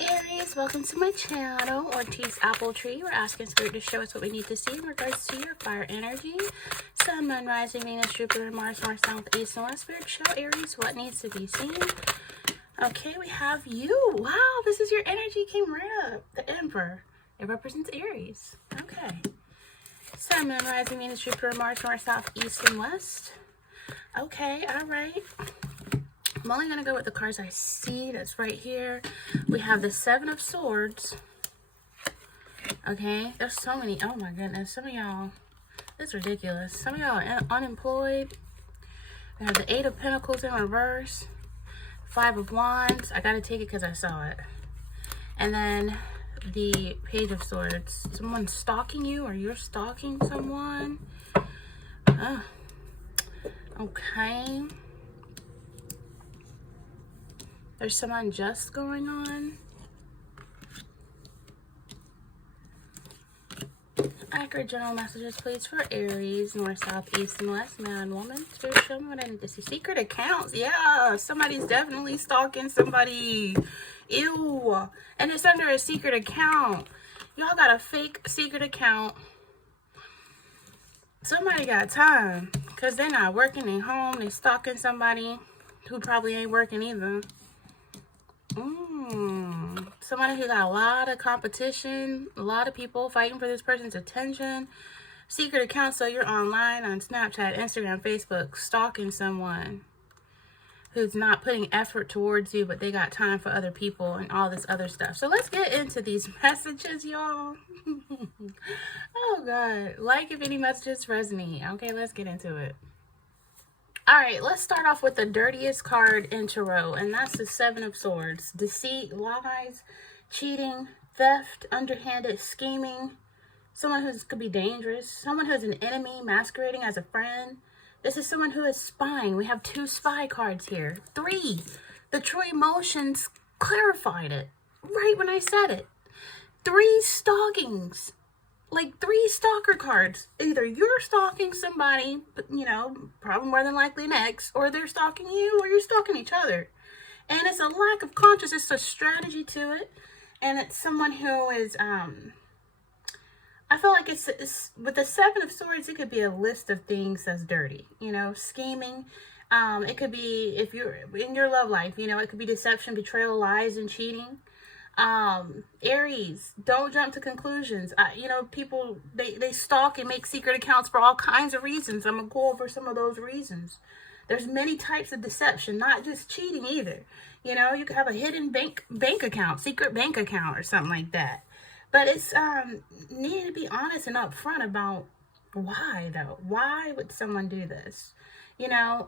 Aries, welcome to my channel, Ortiz Apple Tree. We're asking Spirit to show us what we need to see in regards to your fire energy. Sun, Moon, Rising, Venus, Jupiter, Mars, North, South, East, and West. Spirit, show Aries what needs to be seen. Okay, we have you. Wow, this is your energy. Came right up. The Emperor. It represents Aries. Okay. Sun, Moon, Rising, Venus, Jupiter, Mars, North, South, East, and West. Okay, all right. I'm only going to go with the cards I see that's right here. We have the Seven of Swords. Okay, there's so many. Oh my goodness, some of y'all, it's ridiculous. Some of y'all are unemployed. We have the Eight of Pentacles in reverse. Five of Wands. I got to take it because I saw it. And then the Page of Swords. Someone's stalking you or you're stalking someone. Okay. There's some unjust going on. Accurate general messages, please, for Aries, North, South, East, and West, man, woman. Spirit, show me what I need to see. Secret accounts. Yeah, somebody's definitely stalking somebody. Ew. And it's under a secret account. Y'all got a fake secret account. Somebody got time. Because they're not working at home. They're stalking somebody who probably ain't working either. Somebody who got a lot of competition, a lot of people fighting for this person's attention. Secret account, so you're online on Snapchat, Instagram, Facebook, stalking someone who's not putting effort towards you, but they got time for other people and all this other stuff. So let's get into these messages, y'all. Oh, God. Like if any messages resonate. Okay, let's get into it. All right, let's start off with the dirtiest card in tarot, and that's the Seven of Swords. Deceit, lies, cheating, theft, underhanded scheming. Someone who could be dangerous. Someone who's an enemy masquerading as a friend. This is someone who is spying. We have two spy cards here. Three. The true emotions clarified it right when I said it. Three stalkings. Like three stalker cards. Either you're stalking somebody, but you know, probably more than likely an ex, or they're stalking you, or you're stalking each other. And it's a lack of consciousness, it's a strategy to it. And it's someone who is, I feel like it's with the Seven of Swords, it could be a list of things that's dirty. You know, scheming. It could be, if you're in your love life, you know, it could be deception, betrayal, lies, and cheating. Aries, don't jump to conclusions. You know, people, they stalk and make secret accounts for all kinds of reasons. I'm gonna go over some of those reasons. There's many types of deception, not just cheating either. You know, you could have a hidden bank account, secret bank account or something like that. But it's needing to be honest and upfront about why though. Why would someone do this? You know,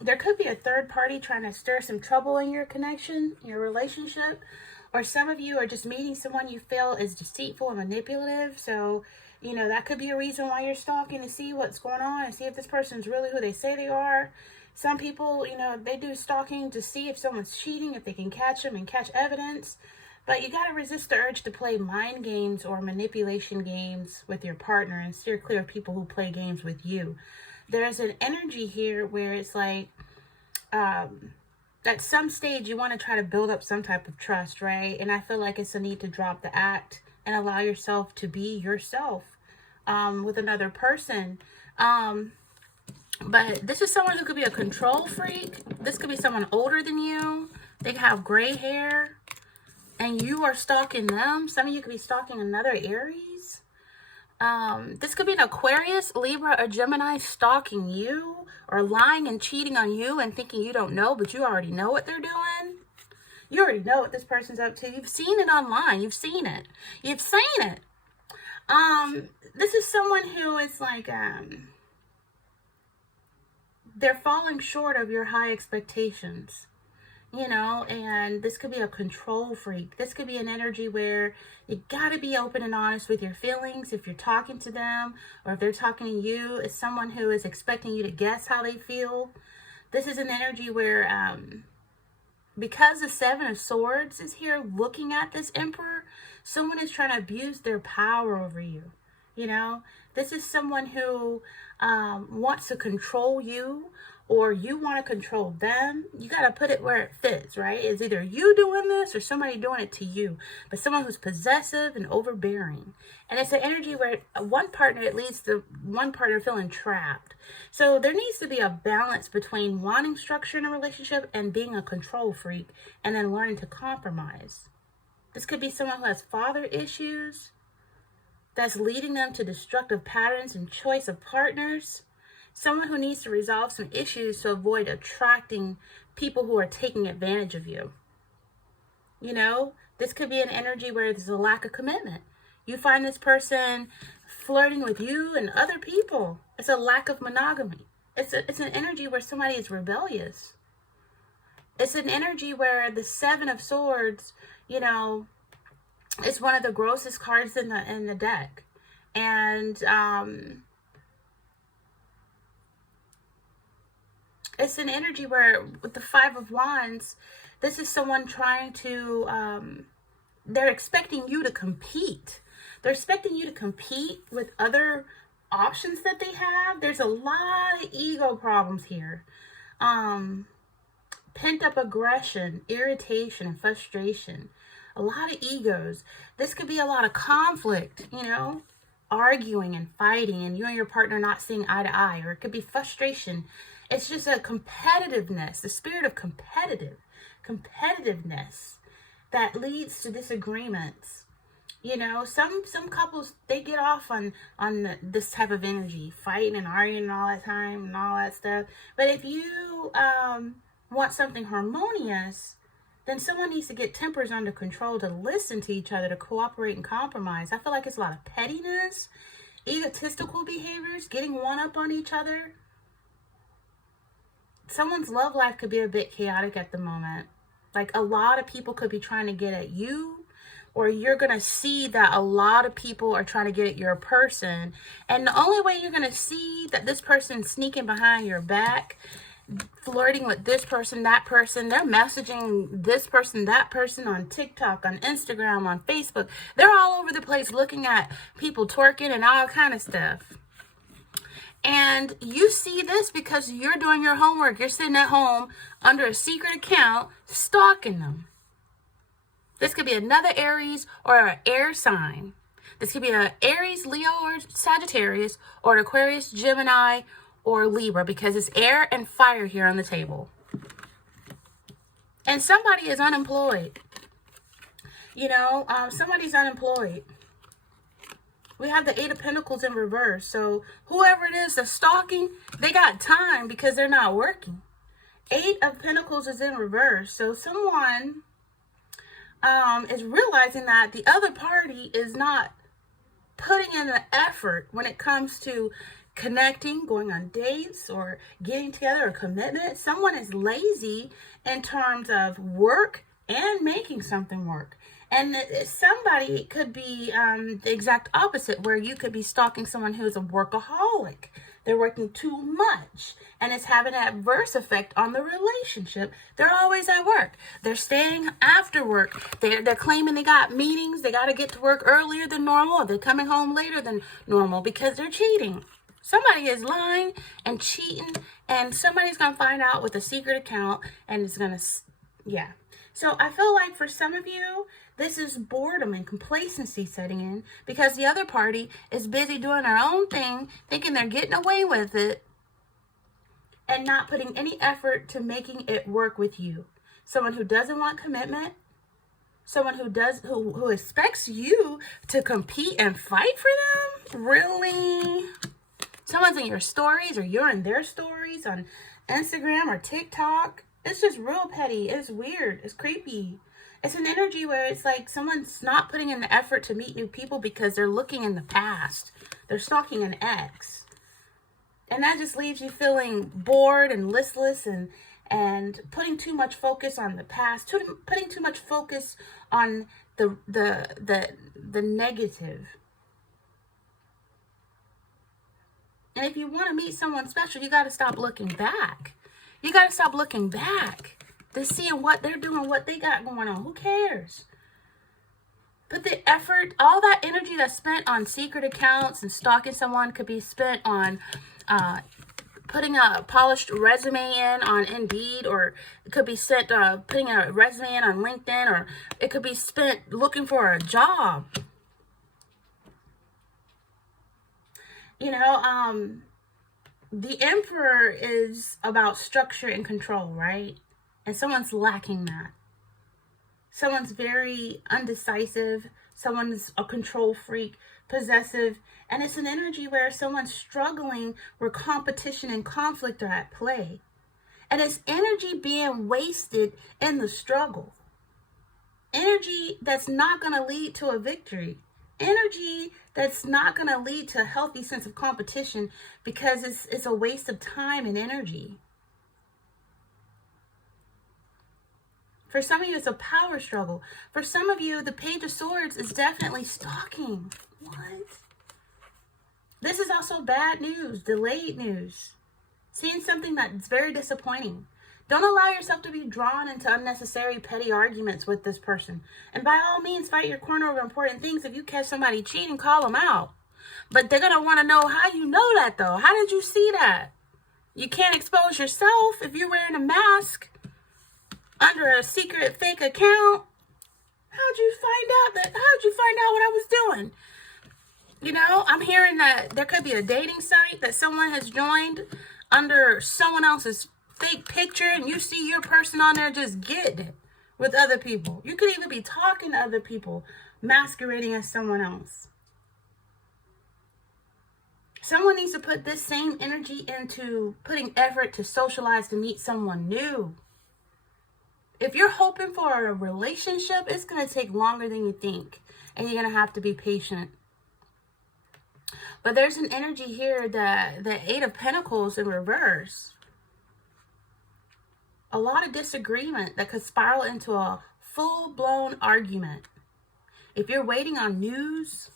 there could be a third party trying to stir some trouble in your connection, your relationship. Or some of you are just meeting someone you feel is deceitful and manipulative. So, you know, that could be a reason why you're stalking to see what's going on and see if this person's really who they say they are. Some people, you know, they do stalking to see if someone's cheating, if they can catch them and catch evidence. But you got to resist the urge to play mind games or manipulation games with your partner and steer clear of people who play games with you. There's an energy here where it's like, at some stage you want to try to build up some type of trust, right? And I feel like it's a need to drop the act and allow yourself to be yourself with another person. But this is someone who could be a control freak. This could be someone older than you. They have gray hair and you are stalking them. Some of you could be stalking another Aries. This could be an Aquarius, Libra, or Gemini stalking you or lying and cheating on you and thinking you don't know, but you already know what they're doing. You already know what this person's up to. You've seen it online. You've seen it. You've seen it. This is someone who is like, they're falling short of your high expectations. You know, and this could be a control freak. This could be an energy where you got to be open and honest with your feelings if you're talking to them or if they're talking to you. It's someone who is expecting you to guess how they feel. This is an energy where because the Seven of Swords is here looking at this Emperor, someone is trying to abuse their power over you. You know, this is someone who wants to control you or you want to control them, you got to put it where it fits, right? It's either you doing this or somebody doing it to you, but someone who's possessive and overbearing. And it's an energy where one partner, it leads to one partner feeling trapped. So there needs to be a balance between wanting structure in a relationship and being a control freak, and then learning to compromise. This could be someone who has father issues that's leading them to destructive patterns and choice of partners. Someone who needs to resolve some issues to avoid attracting people who are taking advantage of you. You know, this could be an energy where there's a lack of commitment. You find this person flirting with you and other people. It's a lack of monogamy. It's an energy where somebody is rebellious. It's an energy where the Seven of Swords, you know, it's one of the grossest cards in the deck. And it's an energy where with the Five of Wands, this is someone trying to, they're expecting you to compete. They're expecting you to compete with other options that they have. There's a lot of ego problems here. Pent-up aggression, irritation, and frustration. A lot of egos. This could be a lot of conflict, you know, arguing and fighting, and you and your partner not seeing eye to eye, or it could be frustration. It's just a competitiveness, the spirit of competitiveness that leads to disagreements. You know, some couples, they get off on this type of energy, fighting and arguing all that time and all that stuff. But if you want something harmonious, then someone needs to get tempers under control, to listen to each other, to cooperate and compromise. I feel like it's a lot of pettiness, egotistical behaviors, getting one up on each other. Someone's love life could be a bit chaotic at the moment. Like a lot of people could be trying to get at you, or you're going to see that a lot of people are trying to get at your person. And the only way you're going to see that this person's sneaking behind your back, flirting with this person, that person, they're messaging this person, that person on TikTok, on Instagram, on Facebook. They're all over the place looking at people twerking and all kind of stuff. And you see this because you're doing your homework. You're sitting at home under a secret account stalking them. This could be another Aries or an air sign. This could be an Aries, Leo, or Sagittarius, or an Aquarius, Gemini, or Libra, because it's air and fire here on the table. And somebody is unemployed. You know, somebody's unemployed. We have the Eight of Pentacles in reverse. So whoever it is that's stalking, they got time because they're not working. Eight of Pentacles is in reverse. So someone is realizing that the other party is not putting in the effort when it comes to connecting, going on dates, or getting together, or commitment. Someone is lazy in terms of work and making something work. And somebody could be the exact opposite, where you could be stalking someone who is a workaholic. They're working too much, and it's having an adverse effect on the relationship. They're always at work. They're staying after work. They're claiming they got meetings. They got to get to work earlier than normal, or they're coming home later than normal because they're cheating. Somebody is lying and cheating, and somebody's going to find out with a secret account, and it's going to, yeah. So I feel like for some of you, this is boredom and complacency setting in because the other party is busy doing their own thing, thinking they're getting away with it, and not putting any effort to making it work with you. Someone who doesn't want commitment, someone who expects you to compete and fight for them. Really? Someone's in your stories, or you're in their stories on Instagram or TikTok. It's just real petty. It's weird. It's creepy. It's an energy where it's like someone's not putting in the effort to meet new people because they're looking in the past. They're stalking an ex. And that just leaves you feeling bored and listless, and putting too much focus on the past, putting too much focus on the negative. And if you want to meet someone special, you got to stop looking back. You got to stop looking back to seeing what they're doing, what they got going on. Who cares? Put the effort, all that energy that's spent on secret accounts and stalking someone could be spent on putting a polished resume in on Indeed, or it could be spent putting a resume in on LinkedIn, or it could be spent looking for a job. You know, the Emperor is about structure and control, right? And someone's lacking that. Someone's very undecisive. Someone's a control freak, possessive. And it's an energy where someone's struggling, where competition and conflict are at play. And it's energy being wasted in the struggle. Energy that's not going to lead to a victory. Energy that's not going to lead to a healthy sense of competition, because it's a waste of time and energy. For some of you, it's a power struggle. For some of you, the Page of Swords is definitely stalking. What? This is also bad news, delayed news. Seeing something that's very disappointing. Don't allow yourself to be drawn into unnecessary petty arguments with this person. And by all means, fight your corner over important things. If you catch somebody cheating, call them out. But they're going to want to know how you know that, though. How did you see that? You can't expose yourself if you're wearing a mask under a secret fake account. How'd you find out what I was doing? You know, I'm hearing that there could be a dating site that someone has joined under someone else's fake picture, and you see your person on there just getting it with other people. You could even be talking to other people, masquerading as someone else. Someone needs to put this same energy into putting effort to socialize, to meet someone new. If you're hoping for a relationship, it's going to take longer than you think, and you're going to have to be patient. But there's an energy here that the Eight of Pentacles in reverse. A lot of disagreement that could spiral into a full-blown argument. If you're waiting on news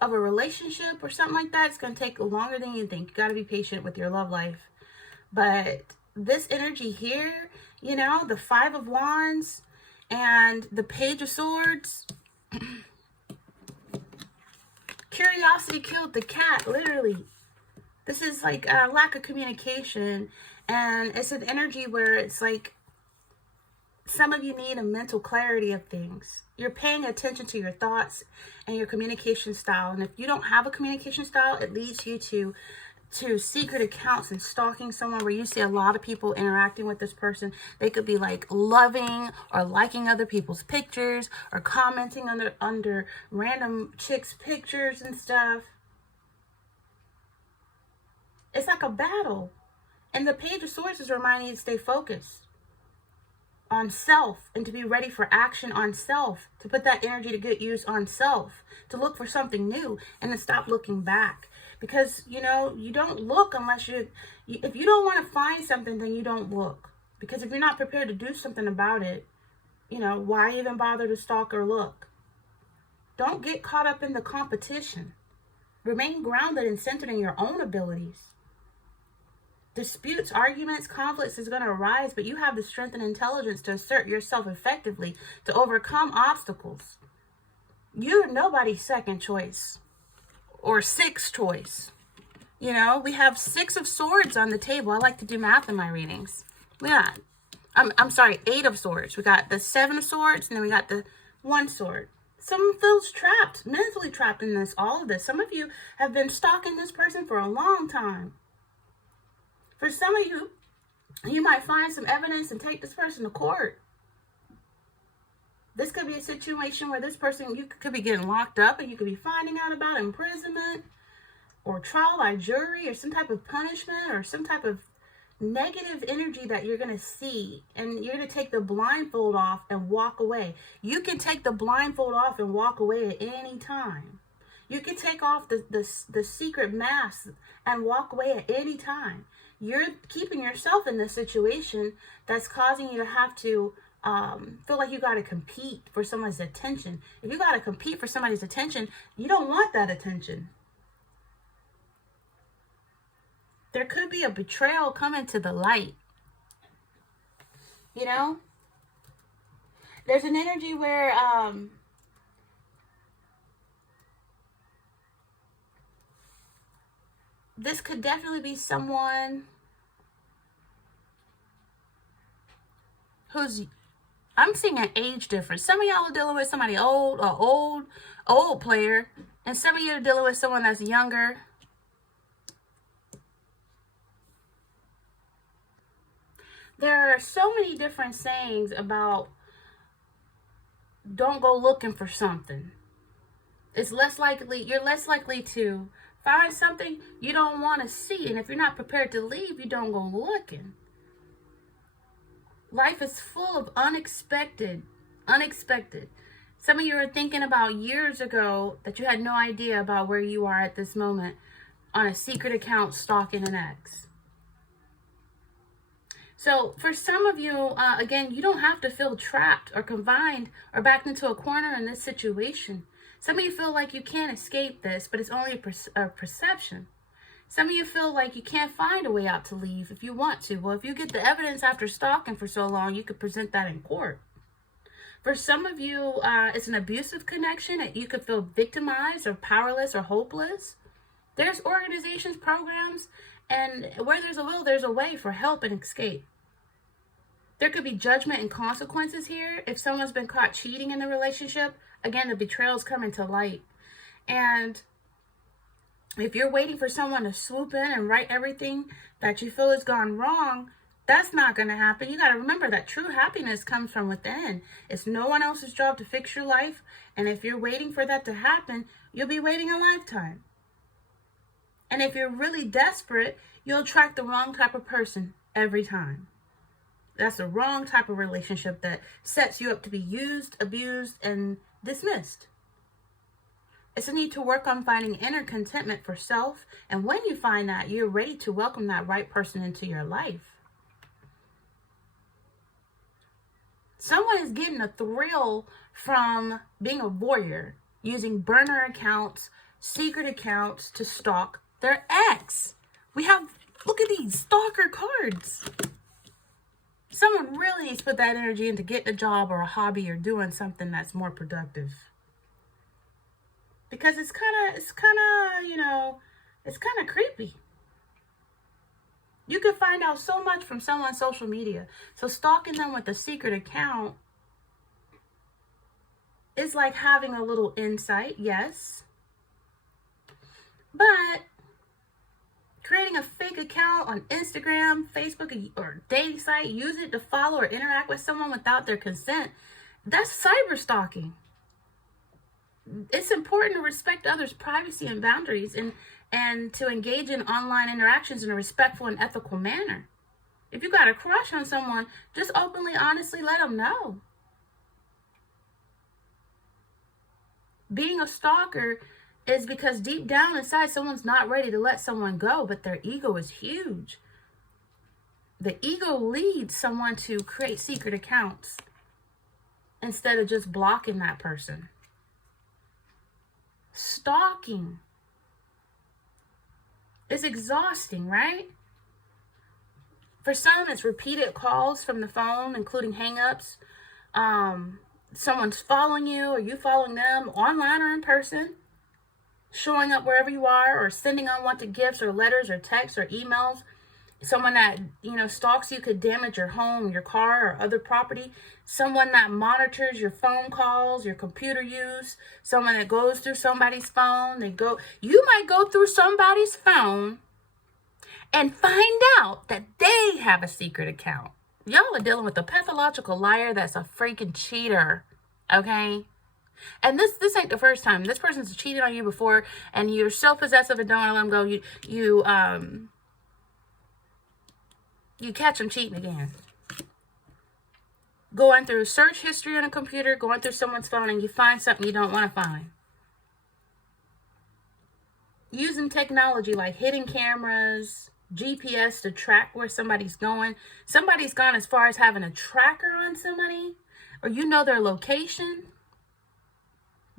of a relationship or something like that, it's going to take longer than you think. You got to be patient with your love life. But this energy here, you know, the Five of Wands and the Page of Swords, curiosity killed the cat, literally. This is like a lack of communication, and it's an energy where it's like some of you need a mental clarity of things. You're paying attention to your thoughts and your communication style, and if you don't have a communication style, it leads you to secret accounts and stalking someone, where you see a lot of people interacting with this person. They could be like loving or liking other people's pictures, or commenting under random chicks' pictures and stuff. It's like a battle. And the Page of Swords is reminding you to stay focused on self, and to be ready for action on self, to put that energy to good use on self, to look for something new, and to stop looking back. Because, you know, you don't look unless if you don't want to find something, then you don't look. Because if you're not prepared to do something about it, you know, why even bother to stalk or look? Don't get caught up in the competition. Remain grounded and centered in your own abilities. Disputes, arguments, conflicts is going to arise, but you have the strength and intelligence to assert yourself effectively, to overcome obstacles. You're nobody's second choice or sixth choice. You know, we have 6 of Swords on the table. I like to do math in my readings. We got, I'm sorry, 8 of Swords. We got the 7 of Swords, and then we got the 1 sword. Someone feels trapped, mentally trapped in all of this. Some of you have been stalking this person for a long time. For some of you, you might find some evidence and take this person to court. This could be a situation where this person, you could be getting locked up, and you could be finding out about imprisonment or trial by jury, or some type of punishment, or some type of negative energy that you're going to see, and you're going to take the blindfold off and walk away. You can take the blindfold off and walk away at any time. You can take off the secret mask and walk away at any time. You're keeping yourself in this situation that's causing you to have to feel like you got to compete for someone's attention. If you got to compete for somebody's attention, you don't want that attention. There could be a betrayal coming to the light. You know? There's an energy where this could definitely be someone who's, I'm seeing an age difference. Some of y'all are dealing with somebody old, or old player, and some of you are dealing with someone that's younger. There are so many different sayings about don't go looking for something. It's less likely, you're less likely to find something you don't want to see. And if you're not prepared to leave, you don't go looking. Life is full of unexpected. Some of you are thinking about years ago that you had no idea about where you are at this moment on a secret account stalking an ex. So for some of you, again, you don't have to feel trapped or confined or backed into a corner in this situation. Some of you feel like you can't escape this, but it's only a perception. Some of you feel like you can't find a way out to leave if you want to. Well, if you get the evidence after stalking for so long, you could present that in court. For some of you, it's an abusive connection that you could feel victimized or powerless or hopeless. There's organizations, programs, and where there's a will, there's a way for help and escape. There could be judgment and consequences here. If someone's been caught cheating in a relationship, again, the betrayal's coming to light. And if you're waiting for someone to swoop in and right everything that you feel has gone wrong, that's not going to happen. You got to remember that true happiness comes from within. It's no one else's job to fix your life. And if you're waiting for that to happen, you'll be waiting a lifetime. And if you're really desperate, you'll attract the wrong type of person every time. That's the wrong type of relationship that sets you up to be used, abused, and dismissed. It's a need to work on finding inner contentment for self. And when you find that, you're ready to welcome that right person into your life. Someone is getting a thrill from being a warrior, using burner accounts, secret accounts to stalk their ex. We have, look at these stalker cards. Someone really needs to put that energy into getting a job or a hobby or doing something that's more productive. Because it's kind of creepy. You can find out so much from someone's social media. So stalking them with a secret account is like having a little insight, yes. But creating a fake account on Instagram, Facebook, or dating site, use it to follow or interact with someone without their consent, that's cyber stalking. It's important to respect others' privacy and boundaries and to engage in online interactions in a respectful and ethical manner. If you got a crush on someone, just openly, honestly let them know. Being a stalker is because deep down inside, someone's not ready to let someone go, but their ego is huge. The ego leads someone to create secret accounts instead of just blocking that person. Stalking is exhausting, right? For some, it's repeated calls from the phone, including hang-ups. Someone's following you or you following them online or in person, showing up wherever you are or sending unwanted gifts or letters or texts or emails. Someone that, stalks you could damage your home, your car, or other property. Someone that monitors your phone calls, your computer use. Someone that goes through somebody's phone. You might go through somebody's phone and find out that they have a secret account. Y'all are dealing with a pathological liar that's a freaking cheater, okay? And this ain't the first time. This person's cheated on you before, and you're so possessive and don't want to let them go. You catch them cheating again. Going through search history on a computer, going through someone's phone, and you find something you don't want to find. Using technology like hidden cameras, GPS to track where somebody's going. Somebody's gone as far as having a tracker on somebody, or their location.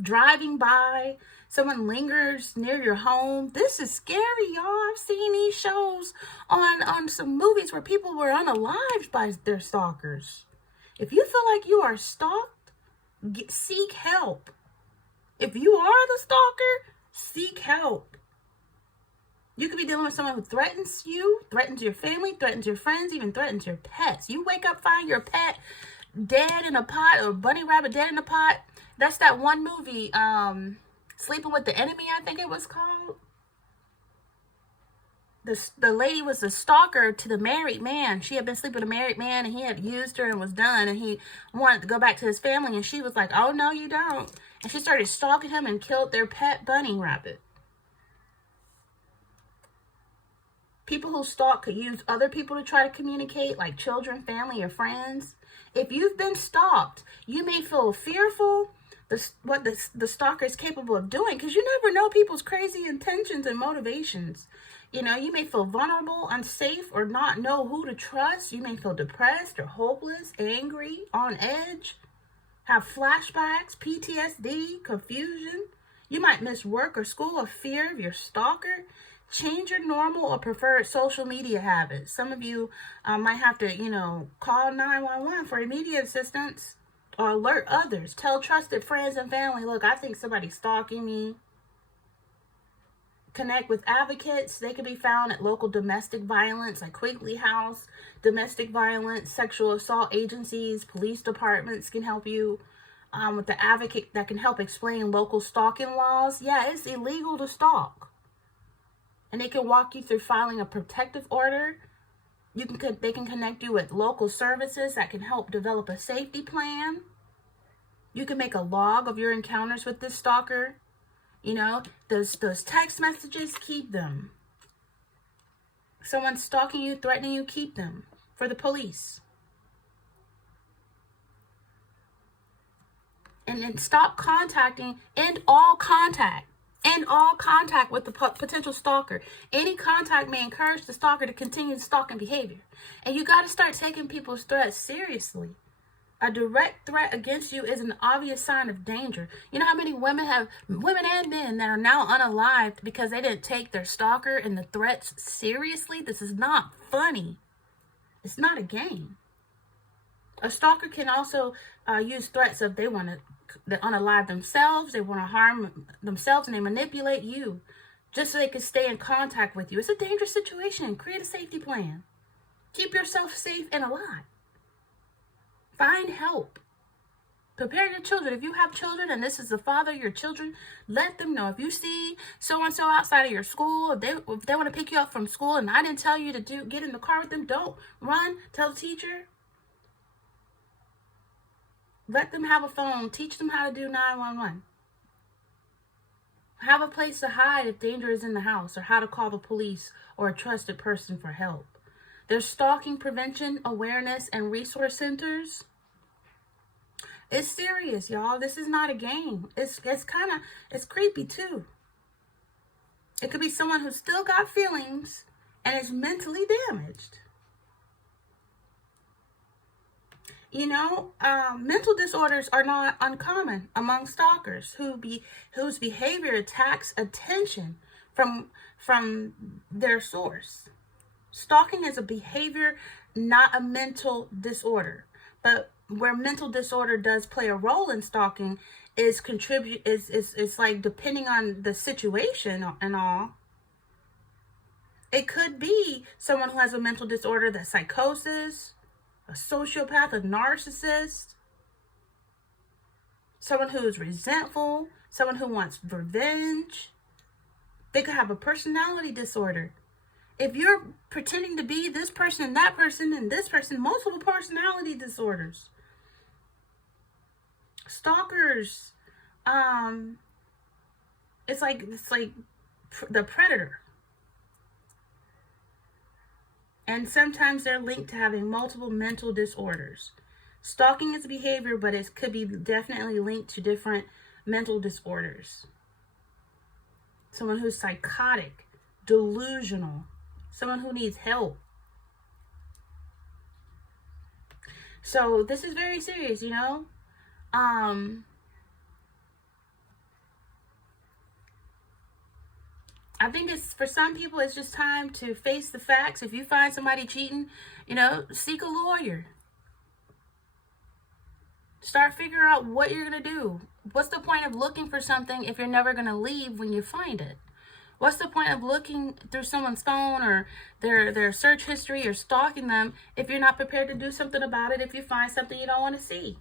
Driving by, someone lingers near your home. This is scary, y'all. I've seen these shows on some movies where people were unalived by their stalkers. If you feel like you are stalked, seek help. If you are the stalker, seek help. You could be dealing with someone who threatens you, threatens your family, threatens your friends, even threatens your pets. You wake up, find your pet dead in a pot, or bunny rabbit dead in a pot. That's that one movie, Sleeping with the Enemy, I think it was called. The lady was a stalker to the married man. She had been sleeping with a married man, and he had used her and was done, and he wanted to go back to his family, and she was like, oh, no, you don't. And she started stalking him and killed their pet bunny rabbit. People who stalk could use other people to try to communicate, like children, family, or friends. If you've been stalked, you may feel fearful what the stalker is capable of doing, because you never know people's crazy intentions and motivations. You know, you may feel vulnerable, unsafe, or not know who to trust. You may feel depressed or hopeless, angry, on edge, have flashbacks, PTSD, confusion. You might miss work or school or fear of your stalker. Change your normal or preferred social media habits. Some of you might have to, call 911 for immediate assistance, or alert others. Tell trusted friends and family, look, I think somebody's stalking me. Connect with advocates. They can be found at local domestic violence, like Quigley House, domestic violence, sexual assault agencies, police departments can help you with the advocate that can help explain local stalking laws. Yeah, it's illegal to stalk. And they can walk you through filing a protective order. They can connect you with local services that can help develop a safety plan. You can make a log of your encounters with this stalker. Those text messages, keep them. Someone's stalking you, threatening you, keep them for the police. And then stop contacting, end all contact. End all contact with the potential stalker. Any contact may encourage the stalker to continue the stalking behavior. And you got to start taking people's threats seriously. A direct threat against you is an obvious sign of danger. You know how many women and men that are now unalived because they didn't take their stalker and the threats seriously? This is not funny. It's not a game. A stalker can also use threats if they want to unalive themselves, they want to harm themselves, and they manipulate you just so they can stay in contact with you. It's a dangerous situation. Create a safety plan. Keep yourself safe and alive. Find help. Prepare your children. If you have children and this is the father of your children, let them know. If you see so-and-so outside of your school, if they want to pick you up from school and I didn't tell you to get in the car with them, don't run. Tell the teacher. Let them have a phone. Teach them how to do 911. Have a place to hide if danger is in the house, or how to call the police or a trusted person for help. There's stalking prevention, awareness, and resource centers. It's serious, y'all. This is not a game. It's creepy too. It could be someone who's still got feelings and is mentally damaged. Mental disorders are not uncommon among stalkers whose behavior attacks attention from their source. Stalking is a behavior, not a mental disorder. But where mental disorder does play a role in stalking is like depending on the situation and all. It could be someone who has a mental disorder, that's psychosis, a sociopath, a narcissist, someone who is resentful, someone who wants revenge. They could have a personality disorder. If you're pretending to be this person and that person and this person, multiple personality disorders. Stalkers, it's like the predator. And sometimes they're linked to having multiple mental disorders. Stalking is a behavior, but it could be definitely linked to different mental disorders. Someone who's psychotic, delusional, someone who needs help. So this is very serious, I think for some people, it's just time to face the facts. If you find somebody cheating, seek a lawyer. Start figuring out what you're going to do. What's the point of looking for something if you're never going to leave when you find it? What's the point of looking through someone's phone or their search history or stalking them if you're not prepared to do something about it if you find something you don't want to see?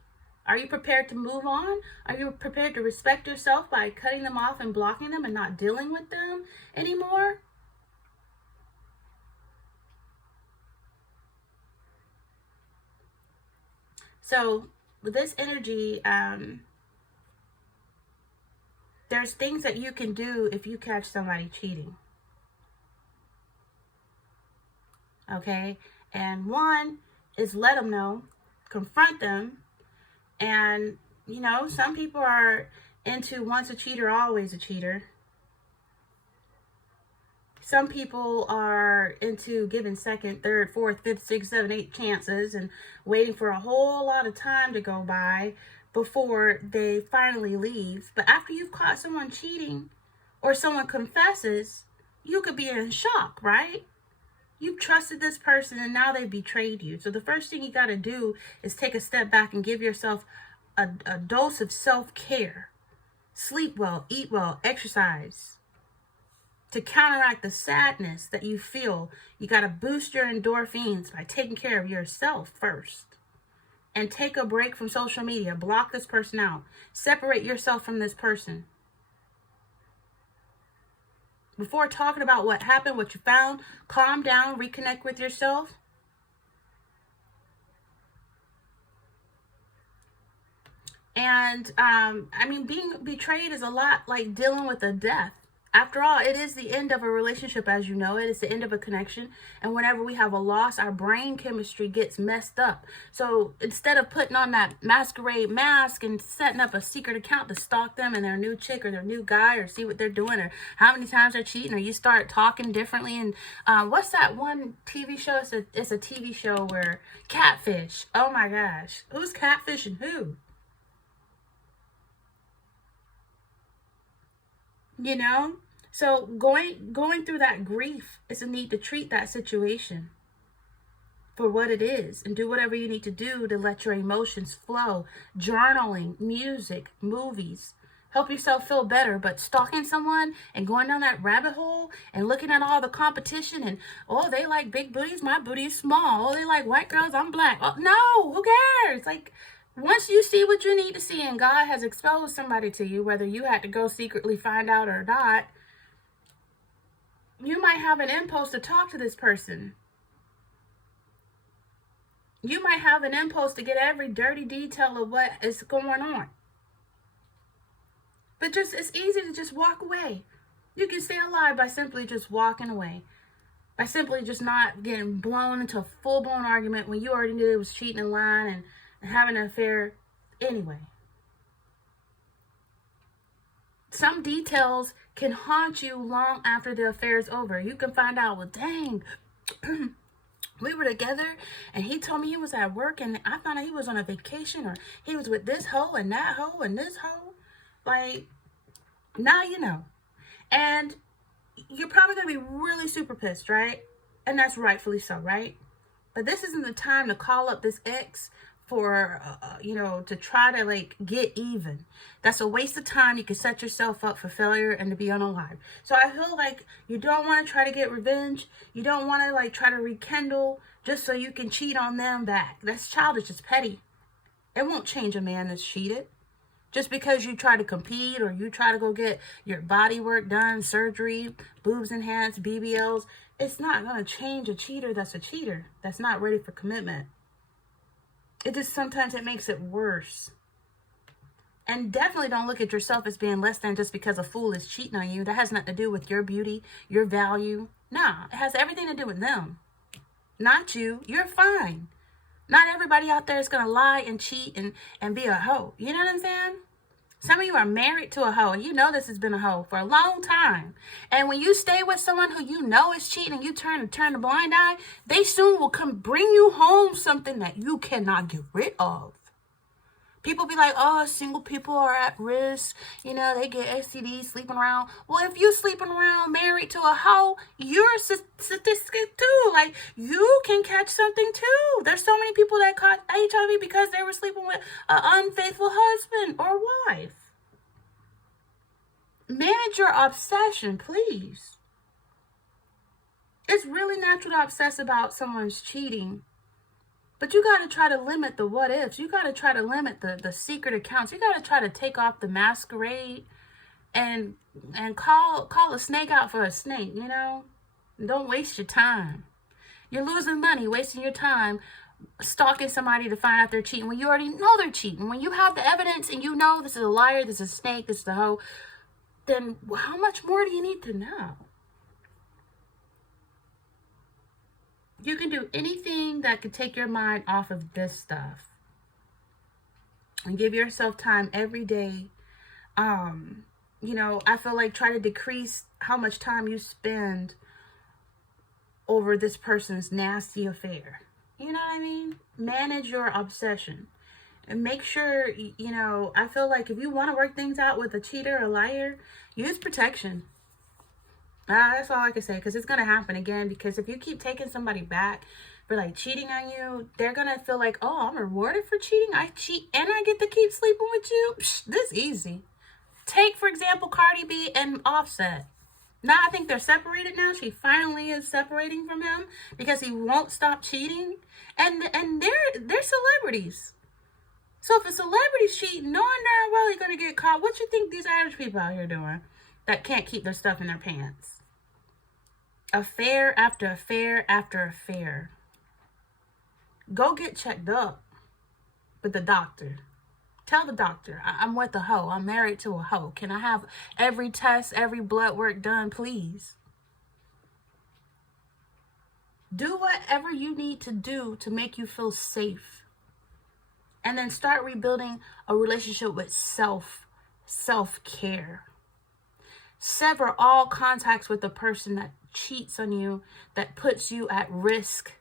Are you prepared to move on? Are you prepared to respect yourself by cutting them off and blocking them and not dealing with them anymore? So with this energy, there's things that you can do if you catch somebody cheating. Okay? And one is let them know, confront them, and, you know, some people are into once a cheater, always a cheater. Some people are into giving second, third, fourth, fifth, sixth, seven, eight chances and waiting for a whole lot of time to go by before they finally leave. But after you've caught someone cheating or someone confesses, you could be in shock, right? You've trusted this person and now they've betrayed you. So the first thing you got to do is take a step back and give yourself a dose of self-care. Sleep well, eat well, exercise. To counteract the sadness that you feel, you got to boost your endorphins by taking care of yourself first. And take a break from social media. Block this person out. Separate yourself from this person. Before talking about what happened, what you found, calm down, reconnect with yourself. And, I mean, being betrayed is a lot like dealing with a death. After all, it is the end of a relationship as you know it. It's the end of a connection. And whenever we have a loss, our brain chemistry gets messed up. So instead of putting on that masquerade mask and setting up a secret account to stalk them and their new chick or their new guy or see what they're doing or how many times they're cheating, or you start talking differently. And what's that one TV show? It's a TV show where catfish. Oh my gosh. Who's catfishing who? You know? So going through that grief is a need to treat that situation for what it is and do whatever you need to do to let your emotions flow. Journaling, music, movies. Help yourself feel better. But stalking someone and going down that rabbit hole and looking at all the competition and, oh, they like big booties, my booty is small. Oh, they like white girls, I'm black. Oh, no, who cares? Like, once you see what you need to see and God has exposed somebody to you, whether you had to go secretly find out or not, you might have an impulse to talk to this person. You might have an impulse to get every dirty detail of what is going on. But it's easy to just walk away. You can stay alive by simply just walking away. By simply just not getting blown into a full-blown argument when you already knew they was cheating and lying and having an affair anyway. Some details can haunt you long after the affair is over. You can find out, well, dang, we were together and he told me he was at work and I found out he was on a vacation or he was with this hoe and that hoe and this hoe. Like, now you know. And you're probably going to be really super pissed, right? And that's rightfully so, right? But this isn't the time to call up this ex for, to try to, like, get even. That's a waste of time. You can set yourself up for failure and to be unalive. So I feel like you don't want to try to get revenge. You don't want to, like, try to rekindle just so you can cheat on them back. That's childish. It's petty. It won't change a man that's cheated. Just because you try to compete or you try to go get your body work done, surgery, boobs enhanced, BBLs, it's not going to change a cheater that's a cheater, that's not ready for commitment. It just sometimes it makes it worse. And definitely don't look at yourself as being less than just because a fool is cheating on you. That has nothing to do with your beauty, your value. Nah, it has everything to do with them. Not you. You're fine. Not everybody out there is going to lie and cheat and be a hoe. You know what I'm saying? Some of you are married to a hoe, and you know this has been a hoe for a long time. And when you stay with someone who you know is cheating and you turn a blind eye, they soon will come bring you home something that you cannot get rid of. People be like, oh, single people are at risk. You know, they get STDs sleeping around. Well, if you sleeping around married to a hoe, you're a statistic too. Like, you can catch something too. There's so many people that caught HIV because they were sleeping with an unfaithful husband or wife. Manage your obsession, please. It's really natural to obsess about someone's cheating. But you got to try to limit the what ifs. You got to try to limit the secret accounts. You got to try to take off the masquerade and call a snake out for a snake, you know? Don't waste your time. You're losing money, wasting your time stalking somebody to find out they're cheating when you already know they're cheating. When you have the evidence and you know this is a liar, this is a snake, this is a hoe, then how much more do you need to know? You can do anything that could take your mind off of this stuff. And give yourself time every day. You know, I feel like try to decrease how much time you spend over this person's nasty affair. You know what I mean? Manage your obsession. And make sure, you know, I feel like if you want to work things out with a cheater or liar, use protection. That's all I can say, because it's going to happen again. Because if you keep taking somebody back for like cheating on you, they're going to feel like, oh, I'm rewarded for cheating. I cheat and I get to keep sleeping with you. Psh, this easy. Take, for example, Cardi B and Offset. Now I think they're separated now. She finally is separating from him because he won't stop cheating. And they're celebrities. So if a celebrity's cheating, knowing darn well he's going to get caught, what you think these Irish people out here doing that can't keep their stuff in their pants? Affair after affair after affair. Go get checked up with the doctor. Tell the doctor, I'm with a hoe. I'm married to a hoe. Can I have every test, every blood work done, please? Do whatever you need to do to make you feel safe. And then start rebuilding a relationship with self-care. Sever all contacts with the person that cheats on you, that puts you at risk,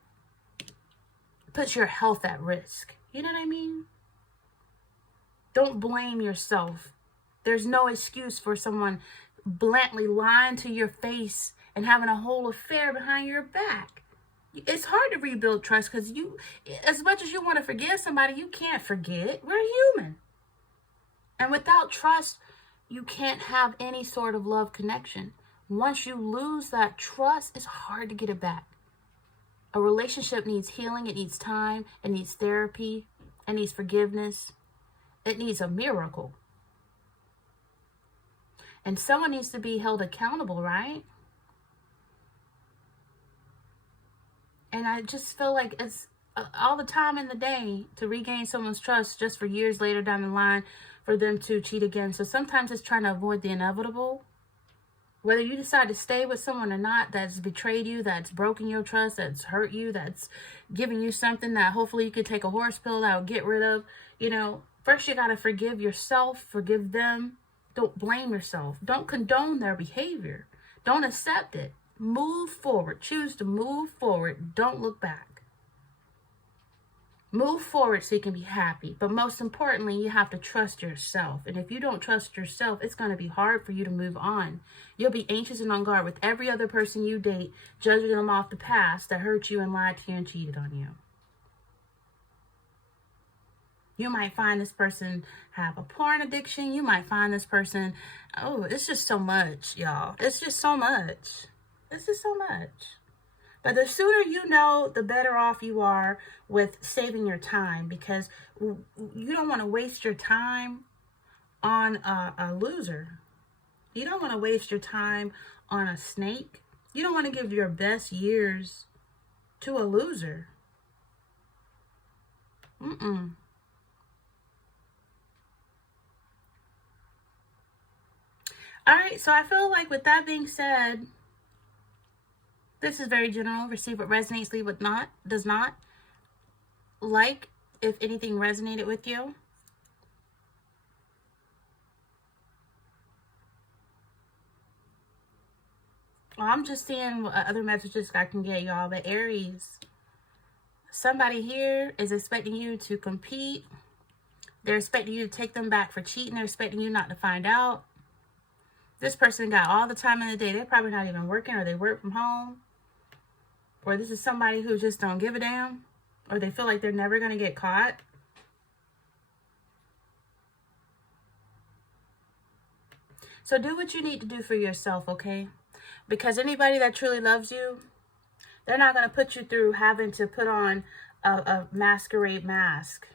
puts your health at risk. You know what I mean? Don't blame yourself. There's no excuse for someone bluntly lying to your face and having a whole affair behind your back. It's hard to rebuild trust because you, as much as you want to forgive somebody, you can't forget. We're human. And without trust, you can't have any sort of love connection. Once you lose that trust, it's hard to get it back. A relationship needs healing. It needs time. It needs therapy. It needs forgiveness. It needs a miracle. And someone needs to be held accountable, right? And I just feel like it's all the time in the day to regain someone's trust just for years later down the line for them to cheat again. So sometimes it's trying to avoid the inevitable. Whether you decide to stay with someone or not that's betrayed you, that's broken your trust, that's hurt you, that's giving you something that hopefully you could take a horse pill that will get rid of, you know, first you got to forgive yourself, forgive them. Don't blame yourself. Don't condone their behavior. Don't accept it. Move forward. Choose to move forward. Don't look back. Move forward so you can be happy. But most importantly, you have to trust yourself. And if you don't trust yourself, it's going to be hard for you to move on. You'll be anxious and on guard with every other person you date, judging them off the past that hurt you and lied to you and cheated on you. You might find this person have a porn addiction. You might find this person, oh, it's just so much, y'all. It's just so much. It's just so much. But the sooner you know, the better off you are with saving your time, because you don't want to waste your time on a loser. You don't want to waste your time on a snake. You don't want to give your best years to a loser. All right, so I feel like with that being said, this is very general. Receive what resonates, leave what not, does not. Like if anything resonated with you. Well, I'm just seeing what other messages I can get, y'all. But Aries, somebody here is expecting you to compete. They're expecting you to take them back for cheating. They're expecting you not to find out. This person got all the time in the day. They're probably not even working, or they work from home. Or this is somebody who just don't give a damn. Or they feel like they're never going to get caught. So do what you need to do for yourself, okay? Because anybody that truly loves you, they're not going to put you through having to put on a masquerade mask.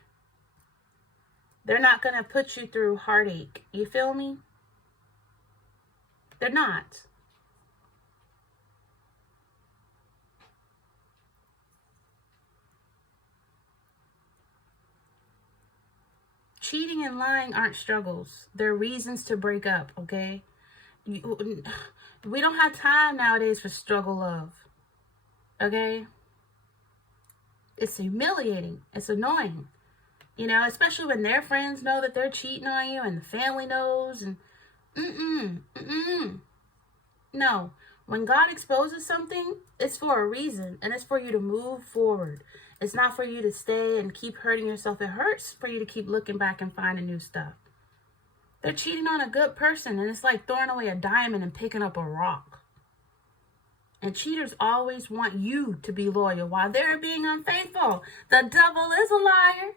They're not going to put you through heartache. You feel me? They're not. Cheating and lying aren't struggles. They're reasons to break up, okay? We don't have time nowadays for struggle love, okay? It's humiliating. It's annoying. You know, especially when their friends know that they're cheating on you and the family knows. And no. When God exposes something, it's for a reason, and it's for you to move forward. It's not for you to stay and keep hurting yourself. It hurts for you to keep looking back and finding new stuff. They're cheating on a good person, and it's like throwing away a diamond and picking up a rock. And cheaters always want you to be loyal while they're being unfaithful. The devil is a liar.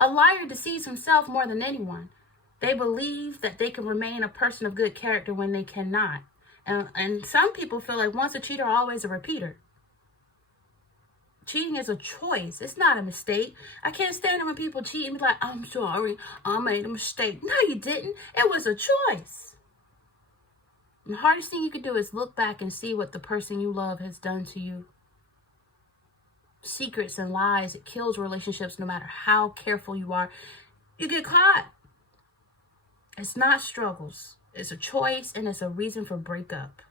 A liar deceives himself more than anyone. They believe that they can remain a person of good character when they cannot. And some people feel like once a cheater, always a repeater. Cheating is a choice. It's not a mistake. I can't stand it when people cheat and be like, I'm sorry, I made a mistake. No, you didn't. It was a choice. And the hardest thing you can do is look back and see what the person you love has done to you. Secrets and lies, it kills relationships no matter how careful you are. You get caught. It's not struggles. It's a choice, and it's a reason for breakup.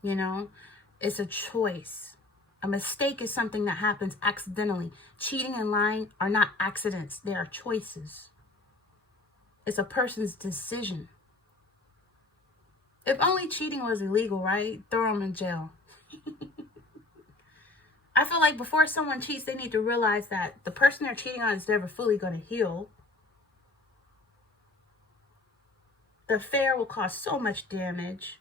You know, it's a choice. A mistake is something that happens accidentally. Cheating and lying are not accidents. They are choices. It's a person's decision. If only cheating was illegal, right? Throw them in jail. I feel like before someone cheats, they need to realize that the person they're cheating on is never fully going to heal. The affair will cause so much damage.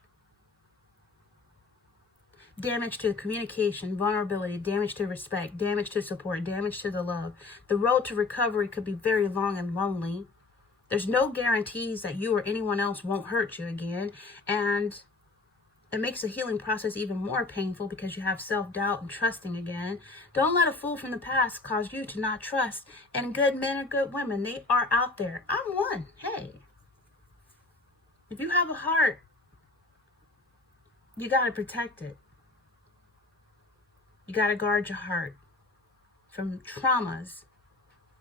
Damage to communication, vulnerability, damage to respect, damage to support, damage to the love. The road to recovery could be very long and lonely. There's no guarantees that you or anyone else won't hurt you again. And it makes the healing process even more painful because you have self-doubt and trusting again. Don't let a fool from the past cause you to not trust. And good men or good women, they are out there. I'm one. Hey. If you have a heart, you got to protect it. You got to guard your heart from traumas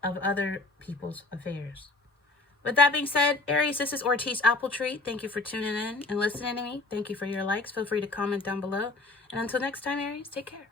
of other people's affairs. With that being said, Aries, this is Ortiz Appletree. Thank you for tuning in and listening to me. Thank you for your likes. Feel free to comment down below. And until next time, Aries, take care.